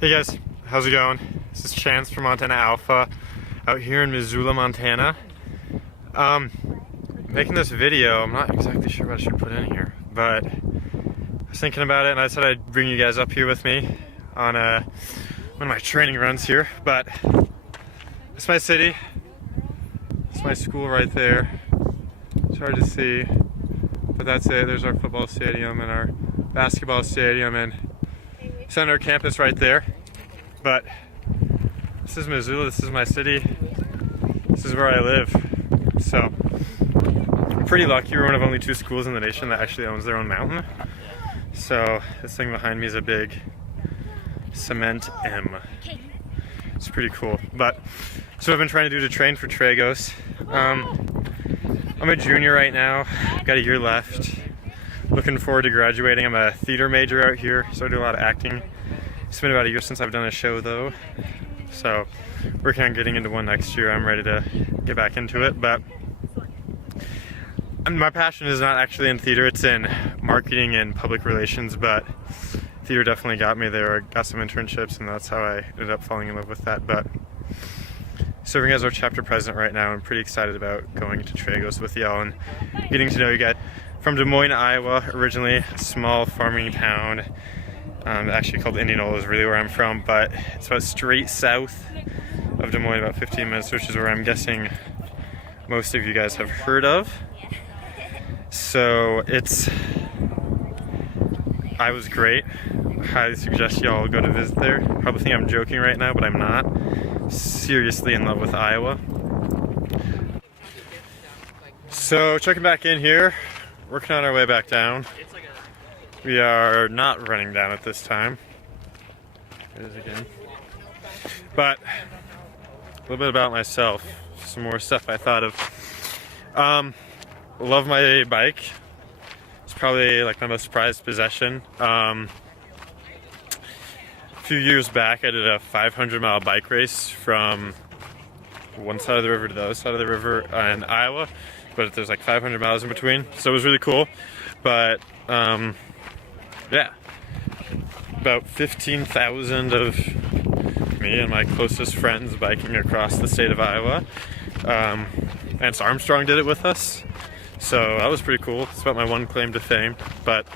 Hey guys, how's it going? This is Chance from Montana Alpha out here in Missoula, Montana. Making this video, I'm not exactly sure what I should put in here, but I was thinking about it and I said I'd bring you guys up here with me on one of my training runs here. But it's my city, it's my school right there. It's hard to see, but that's it. There's our football stadium and our basketball stadium and center campus right there. But this is Missoula, this is my city, this is where I live. So I'm pretty lucky. We're one of only 2 schools in the nation that actually owns their own mountain. So this thing behind me is a big cement M. It's pretty cool. But so I've been trying to do to train for Tragos. I'm a junior right now, got a year left. Looking forward to graduating. I'm a theater major out here, so I do a lot of acting. It's been about a year since I've done a show though, so working on getting into one next year. I'm ready to get back into it, but my passion is not actually in theater, it's in marketing and public relations, but theater definitely got me there. I got some internships and that's how I ended up falling in love with that. But serving as our chapter president right now, I'm pretty excited about going to Tragos with y'all and getting to know you guys. From Des Moines, Iowa, originally, a small farming town. Actually called Indianola is really where I'm from, but it's about straight south of Des Moines, about 15 minutes, which is where I'm guessing most of you guys have heard of. So Iowa's great. Highly suggest y'all go to visit there. Probably think I'm joking right now, but I'm not. Seriously in love with Iowa. So checking back in here, working on our way back down. We are not running down at this time. It is again. But a little bit about myself, some more stuff I thought of. Love my bike. It's probably like my most prized possession. A few years back I did a 500-mile bike race from one side of the river to the other side of the river in Iowa, but there's like 500 miles in between, so it was really cool. But yeah, about 15,000 of me and my closest friends biking across the state of Iowa. Lance Armstrong did it with us, so that was pretty cool. It's about my one claim to fame. But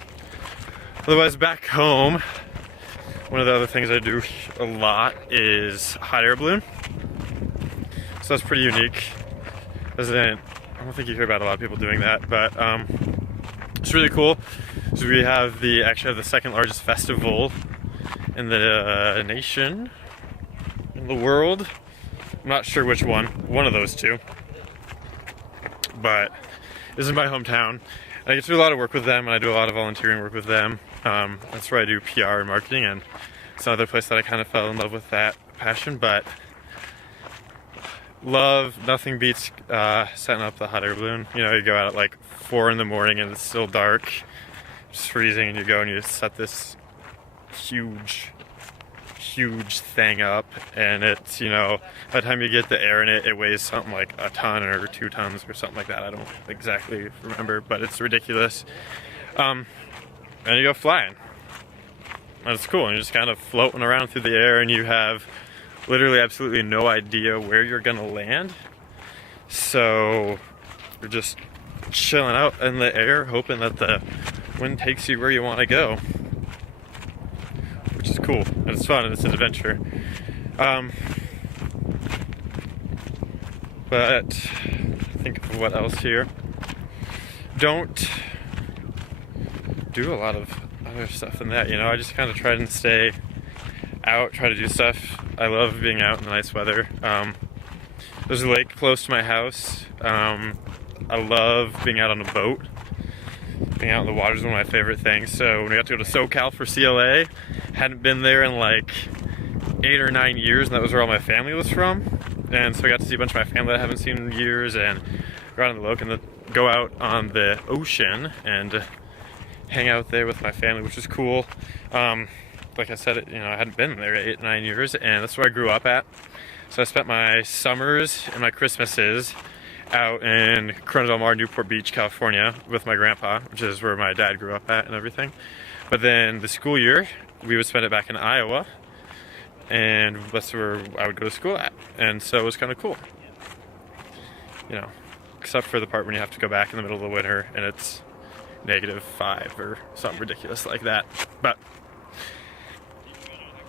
otherwise, back home, one of the other things I do a lot is hot air balloon. So that's pretty unique. I don't think you hear about a lot of people doing that, but it's really cool. So we have actually have the second largest festival in the nation, in the world. I'm not sure which one of those two. But this is my hometown. And I get to do a lot of work with them, and I do a lot of volunteering work with them. That's where I do PR and marketing, and it's another place that I kind of fell in love with that passion. But nothing beats setting up the hot air balloon. You know, you go out at like 4 in the morning and it's still dark, it's freezing, and you go and you set this huge thing up, and it's, you know, by the time you get the air in it, it weighs something like a ton or 2 tons or something like that. I don't exactly remember, but it's ridiculous. And you go flying, and it's cool, and you're just kind of floating around through the air, and you have literally absolutely no idea where you're gonna land. So you're just chilling out in the air, hoping that the wind takes you where you want to go, which is cool, and it's fun, and it's an adventure. But think of what else here. Don't do a lot of other stuff than that, you know. I just kind of try and stay out, try to do stuff. I love being out in the nice weather. There's a lake close to my house. I love being out on a boat. Being out in the water is one of my favorite things. So when we got to go to SoCal for CLA, hadn't been there in like 8 or 9 years, and that was where all my family was from. And so I got to see a bunch of my family that I haven't seen in years, and go out on the lake and go out on the ocean and hang out there with my family, which is cool. Like I said, you know, I hadn't been there 8 or 9 years, and that's where I grew up at. So I spent my summers and my Christmases out in Corona del Mar, Newport Beach, California with my grandpa, which is where my dad grew up at and everything. But then the school year, we would spend it back in Iowa. and that's where I would go to school at. And so it was kind of cool, you know, except for the part when you have to go back in the middle of the winter and it's -5 or something ridiculous like that. But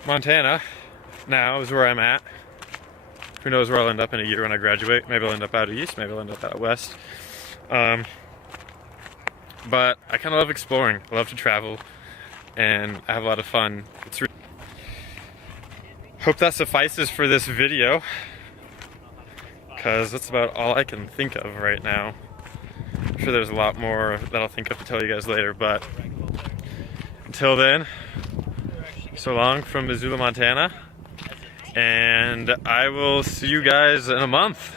Montana now is where I'm at. Who knows where I'll end up in a year when I graduate. Maybe I'll end up out east, maybe I'll end up out west. But I kind of love exploring. I love to travel, and I have a lot of fun. Hope that suffices for this video, because that's about all I can think of right now. I'm sure there's a lot more that I'll think of to tell you guys later, but until then, so long from Missoula, Montana, and I will see you guys in a month.